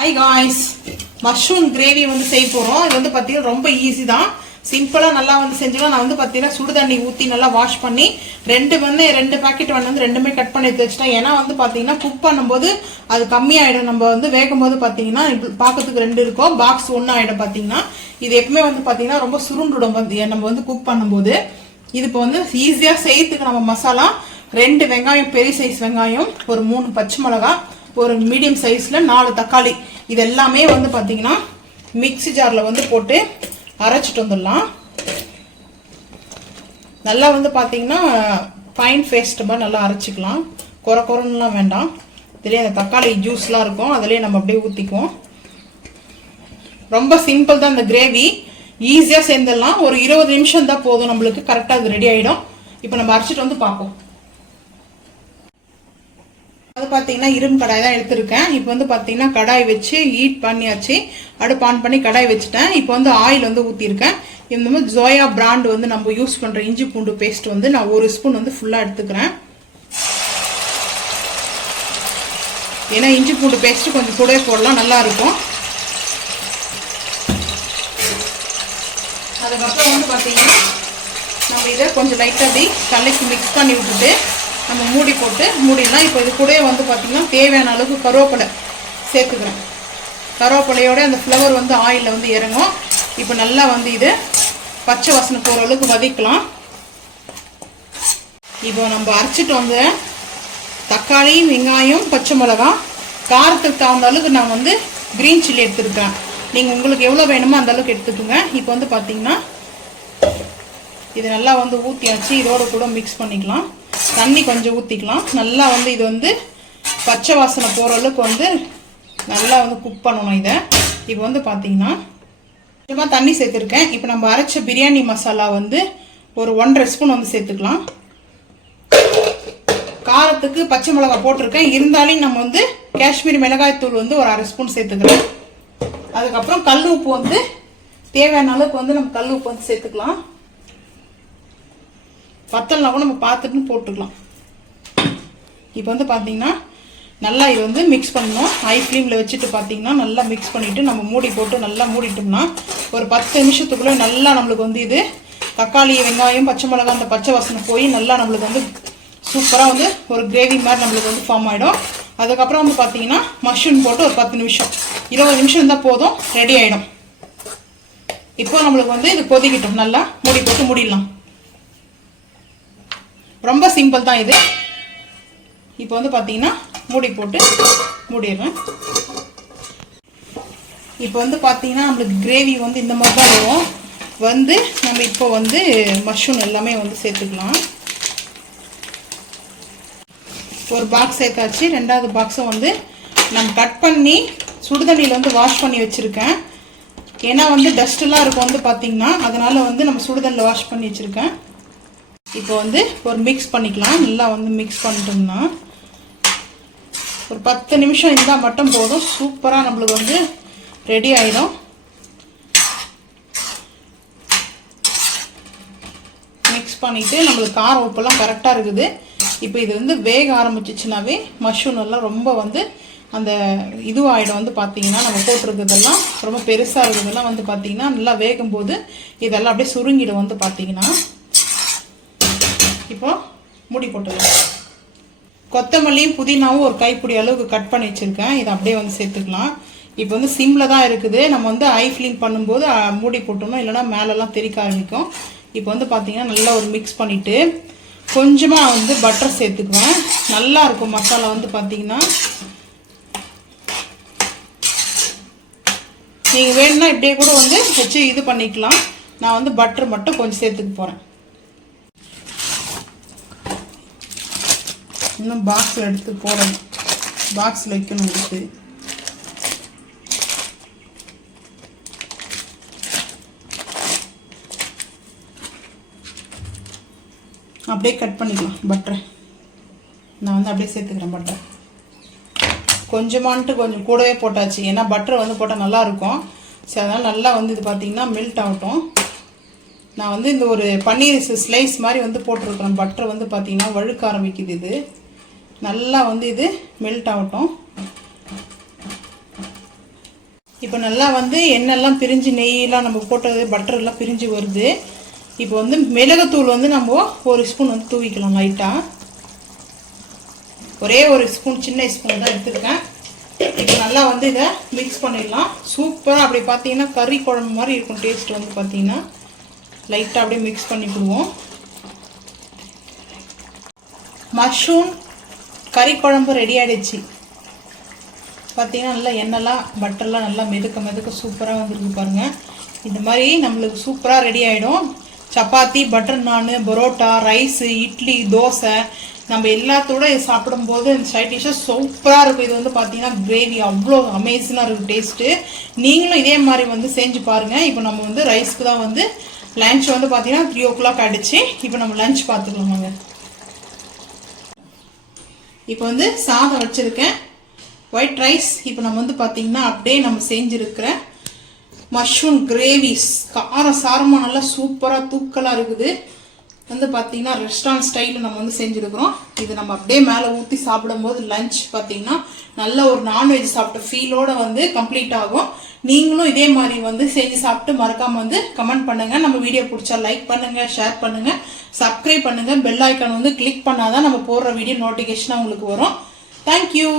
Hi guys, mushroom gravy வந்து செய்ய போறோம். இது வந்து பாத்தீங்கன்னா ரொம்ப ஈஸி தான். சிம்பிளா நல்லா வந்து செஞ்சலாம். நான் வந்து பாத்தீங்கன்னா சுடு தண்ணி ஊத்தி நல்லா வாஷ் பண்ணி ரெண்டு பாக்கெட் வந்து ரெண்டுமே கட் பண்ணி எடுத்து வச்சிட்டேன். ஏன்னா வந்து பாத்தீங்கன்னா குக் பண்ணும்போது அது கம்மியாயிடும். நம்ம வந்து வேகும்போது பாத்தீங்கன்னா பாக்கிறதுக்கு ரெண்டு இருக்கும், பாக்ஸ் ஒன்னு ஆயிடும். பாத்தீங்கன்னா இது எப்பவுமே வந்து பாத்தீங்கன்னா ரொம்ப சுருண்டுடும் நம்ம வந்து குக் பண்ணும்போது. இது இப்போ வந்து ஈஸியா செய்யறதுக்கு நம்ம மசாலா 2 வெங்காயம், பெரிய சைஸ் வெங்காயம், ஒரு 3 பச்சை மிளகாய், ஒரு மீடியம் சைஸ்ல 4 தக்காளி, இது எல்லாமே வந்து பாத்தீங்கன்னா மிக்ஸி ஜார்ல வந்து போட்டு அரைச்சிட்டு வந்துடலாம். நல்லா வந்து பாத்தீங்கன்னா ஃபைன் பேஸ்ட் மாதிரி நல்லா அரைச்சிக்கலாம். கொரன்னு வேண்டாம். இதுலயே அந்த தக்காளி ஜூஸ்லாம் இருக்கும், அதுலயே நம்ம அப்படியே ஊத்திக்குவோம். ரொம்ப சிம்பிள் தான் இந்த கிரேவி, ஈஸியா செஞ்சிடலாம். ஒரு 20 நிமிஷம் தான் போதும், நம்மளுக்கு கரெக்டா அது ரெடி ஆயிடும். இப்போ நம்ம அரைச்சிட்டு வந்து பார்ப்போம். அது பார்த்தீங்கன்னா இரும்பு கடாய் தான் எடுத்திருக்கேன். இப்போ வந்து பார்த்தீங்கன்னா கடாய் வச்சு ஹீட் பண்ணியாச்சு. அடுப்பு ஆன் பண்ணி கடாய் வச்சுட்டேன். இப்போ வந்து ஆயில் வந்து ஊற்றிருக்கேன். இந்த மாதிரி ஜோயா பிராண்ட் வந்து நம்ம யூஸ் பண்ணுற இஞ்சி பூண்டு பேஸ்ட் வந்து நான் 1 ஸ்பூன் வந்து ஃபுல்லாக எடுத்துக்கிறேன். ஏன்னா இஞ்சி பூண்டு பேஸ்ட் கொஞ்சம் கூடவே போடலாம், நல்லா இருக்கும். அதுக்கப்புறம் வந்து பார்த்தீங்கன்னா நம்ம இதை கொஞ்சம் லைட்டாக தலைக்கு மிக்ஸ் பண்ணி விட்டுட்டு நம்ம மூடி போட்டு மூடிடலாம். இப்போ இது கூட வந்து பார்த்தீங்கன்னா தேவையான அளவுக்கு கருவேப்பிலை சேர்த்துக்கிறேன். கருவேப்பிலையோட அந்த ஃப்ளவர் வந்து ஆயிலில் வந்து இறங்கும். இப்போ நல்லா வந்து இது பச்சை வாசனை போகிற அளவுக்கு வதக்கலாம். இப்போ நம்ம அரைச்சிட்டு வந்து தக்காளி, வெங்காயம், பச்சை மிளகாய், காரத்துக்கு தகுந்த அளவுக்கு நான் வந்து கிரீன் சில்லி எடுத்துருக்கேன். நீங்கள் உங்களுக்கு எவ்வளோ வேணுமோ அந்த அளவுக்கு எடுத்துக்கோங்க. இப்போ வந்து பார்த்தீங்கன்னா இது நல்லா வந்து ஊற்றியாச்சு. இதோட கூட மிக்ஸ் பண்ணிக்கலாம். தண்ணி கொஞ்சம் ஊற்றிக்கலாம். நல்லா வந்து இது வந்து பச்சை வாசனை போகிற அளவுக்கு வந்து நல்லா வந்து குக் பண்ணணும் இதை. இப்போ வந்து பார்த்தீங்கன்னா கொஞ்சமாக தண்ணி சேர்த்துருக்கேன். இப்போ நம்ம அரைச்ச பிரியாணி மசாலா வந்து ஒரு 1.5 ஸ்பூன் வந்து சேர்த்துக்கலாம். காரத்துக்கு பச்சை மிளகாய் போட்டிருக்கேன், இருந்தாலும் நம்ம வந்து காஷ்மீரி மிளகாய் தூள் வந்து ஒரு 1/2 ஸ்பூன் சேர்த்துக்கிறேன். அதுக்கப்புறம் கல் உப்பு வந்து தேவையான அளவுக்கு வந்து நம்ம கல் உப்பு வந்து சேர்த்துக்கலாம். பத்தல்னா கூட நம்ம பார்த்துட்டு போட்டுக்கலாம். இப்போ வந்து பார்த்தீங்கன்னா நல்லா இது வந்து மிக்ஸ் பண்ணணும். ஹை ஃப்ளேமில் வச்சுட்டு பார்த்தீங்கன்னா நல்லா மிக்ஸ் பண்ணிவிட்டு நம்ம மூடி போட்டு நல்லா மூடிட்டோம்னா ஒரு 10 நிமிஷத்துக்குள்ளே நல்லா நம்மளுக்கு வந்து இது தக்காளி, வெங்காயம், பச்சை மிளகாய் அந்த பச்சை வாசனை போய் நல்லா நம்மளுக்கு வந்து சூப்பராக வந்து ஒரு கிரேவி மாதிரி நம்மளுக்கு வந்து ஃபார்ம் ஆகிடும். அதுக்கப்புறம் வந்து பார்த்தீங்கன்னா மஷ்ரூம் போட்டு ஒரு 10 நிமிஷம் 20 நிமிஷம் இருந்தால் போதும், ரெடி ஆகிடும். இப்போ நம்மளுக்கு வந்து இது கொதிக்கிட்டோம். நல்லா மூடி போட்டு மூடிடலாம். ரொம்ப சிம்பிள் தான் இது. இப்போ வந்து பார்த்தீங்கன்னா மூடி போட்டு மூடிடுறேன். இப்போ வந்து பார்த்தீங்கன்னா நம்மளுக்கு கிரேவி வந்து இந்த மாதிரி தான் வரும். வந்து நம்ம இப்போ வந்து மஷ்ரூம் எல்லாமே வந்து சேர்த்துக்கலாம். ஒரு பாக்ஸ் சேர்த்தாச்சு. 2வது பாக்ஸும் வந்து நம்ம கட் பண்ணி சுடுதண்ணியில் வந்து வாஷ் பண்ணி வச்சுருக்கேன். ஏன்னா வந்து டஸ்ட்லாம் இருக்கும் வந்து பார்த்தீங்கன்னா, அதனால் வந்து நம்ம சுடுதண்ணியில் வாஷ் பண்ணி வச்சுருக்கேன். இப்போ வந்து ஒரு மிக்ஸ் பண்ணிக்கலாம். நல்லா வந்து மிக்ஸ் பண்ணிட்டோம்னா ஒரு 10 நிமிஷம் இருந்தால் மட்டும் போதும், சூப்பராக நம்மளுக்கு வந்து ரெடி ஆகிடும். மிக்ஸ் பண்ணிவிட்டு நம்மளுக்கு காரம் உப்பெல்லாம் கரெக்டாக இருக்குது. இப்போ இது வந்து வேக ஆரம்பிச்சிச்சுனாவே மஷ்ரூம் எல்லாம் ரொம்ப வந்து அந்த இதுவாகிடும். வந்து பார்த்தீங்கன்னா நம்ம போட்டிருக்கிறதெல்லாம் ரொம்ப பெருசாக இருக்கிறதெல்லாம் வந்து பார்த்தீங்கன்னா நல்லா வேகும்போது இதெல்லாம் அப்படியே சுருங்கிடும். வந்து பார்த்தீங்கன்னா இப்போ மூடி போட்டுக்கலாம். கொத்தமல்லியும் புதினாவும் ஒரு கைப்பிடி அளவுக்கு கட் பண்ணி வச்சுருக்கேன். இதை அப்படியே வந்து சேர்த்துக்கலாம். இப்போ வந்து சிம்மில் தான் இருக்குது. நம்ம வந்து ஐ ஃப்ளேம் பண்ணும்போது மூடி போட்டோம்னா இல்லைனா மேலெல்லாம் தெறிக்க ஆரம்பிக்கும். இப்போ வந்து பார்த்தீங்கன்னா நல்லா ஒரு மிக்ஸ் பண்ணிவிட்டு கொஞ்சமாக வந்து பட்டர் சேர்த்துக்குவேன். நல்லா இருக்கும் மசாலா வந்து பார்த்தீங்கன்னா. நீங்கள் வேணும்னா இப்படியே கூட வந்து வச்சு இது பண்ணிக்கலாம். நான் வந்து பட்டர் மட்டும் கொஞ்சம் சேர்த்துக்க போகிறேன். இன்னும் பாக்ஸில் எடுத்து போடணும், பாக்ஸில் வைக்கணும். எடுத்து அப்படியே கட் பண்ணிக்கலாம். பட்டரை நான் வந்து அப்படியே சேர்த்துக்கிறேன். பட்டர் கொஞ்சமான்ட்டு கொஞ்சம் கூடவே போட்டாச்சு. ஏன்னா பட்டர் வந்து போட்டால் நல்லாயிருக்கும். சரி, அதனால் நல்லா வந்து இது பார்த்திங்கன்னா மெல்ட் ஆகட்டும். நான் வந்து இந்த ஒரு பன்னீர் ஸ்லைஸ் மாதிரி வந்து போட்டிருக்கிறேன். பட்டர் வந்து பார்த்திங்கன்னா வழுக்க ஆரம்பிக்குது. இது நல்லா வந்து இது மெல்ட் ஆகட்டும். இப்போ நல்லா வந்து எண்ணெய்லாம் பிரிஞ்சு நெய்யெல்லாம் நம்ம போட்டது பட்டர் எல்லாம் பிரிஞ்சு வருது. இப்போ வந்து மிளகுத்தூள் வந்து நம்ம 1 ஸ்பூன் வந்து தூவிக்கலாம் லைட்டாக. ஒரே 1 ஸ்பூன், சின்ன ஸ்பூன் தான் எடுத்துருக்கேன். இப்போ நல்லா வந்து இதை மிக்ஸ் பண்ணிடலாம். சூப்பராக அப்படி பார்த்தீங்கன்னா கறி குழம்பு மாதிரி இருக்கும் டேஸ்ட். வந்து பார்த்தீங்கன்னா லைட்டாக அப்படியே மிக்ஸ் பண்ணிவிடுவோம். மஷ்ரூம் கறி குழம்பு ரெடி ஆகிடுச்சு. பார்த்தீங்கன்னா நல்லா எண்ணெய்லாம் பட்டர்லாம் நல்லா மெதுக்க சூப்பராக வந்துருக்கு பாருங்கள். இந்த மாதிரி நம்மளுக்கு சூப்பராக ரெடி ஆகிடும். சப்பாத்தி, பட்டர் நான், பரோட்டா, ரைஸு, இட்லி, தோசை நம்ம எல்லாத்தோட சாப்பிடும்போது இந்த சைட் டிஷ்ஷஸ் சூப்பராக இருக்கும். இது வந்து பார்த்தீங்கன்னா கிரேவி அவ்வளோ அமேசிங்காக இருக்கும் டேஸ்ட்டு. நீங்களும் இதே மாதிரி வந்து செஞ்சு பாருங்கள். இப்போ நம்ம வந்து ரைஸ்க்கு தான் வந்து லன்ச் வந்து பார்த்தீங்கன்னா 3 o'clock ஆகிடுச்சு. இப்போ நம்ம லன்ச் பார்த்துக்கலாமாங்க. இப்போ வந்து சாதம் வச்சுருக்கேன், ஒயிட் ரைஸ். இப்போ நம்ம வந்து பார்த்தீங்கன்னா அப்படியே நம்ம செஞ்சுருக்கிற மஷ்ரூம் கிரேவிஸ் காரம் சாரமாக நல்லா சூப்பராக தூக்கலாக இருக்குது. வந்து பார்த்தீங்கன்னா ரெஸ்டாரண்ட் ஸ்டைலில் நம்ம வந்து செஞ்சுருக்கிறோம். இது நம்ம அப்படியே மேலே ஊற்றி சாப்பிடும்போது லஞ்ச் பார்த்தீங்கன்னா நல்ல ஒரு நான்வெஜ் சாப்பிட்ட ஃபீலோடு வந்து கம்ப்ளீட் ஆகும். நீங்களும் இதே மாதிரி வந்து செஞ்சு சாப்பிட்டு மறக்காமல் வந்து கமெண்ட் பண்ணுங்கள். நம்ம வீடியோ பிடிச்சா லைக் பண்ணுங்கள், ஷேர் பண்ணுங்கள், சப்ஸ்கிரைப் பண்ணுங்கள். பெல் ஐக்கான் வந்து கிளிக் பண்ணாதான் நம்ம போடுற வீடியோ நோட்டிஃபிகேஷனாக உங்களுக்கு வரும். தேங்க்யூ.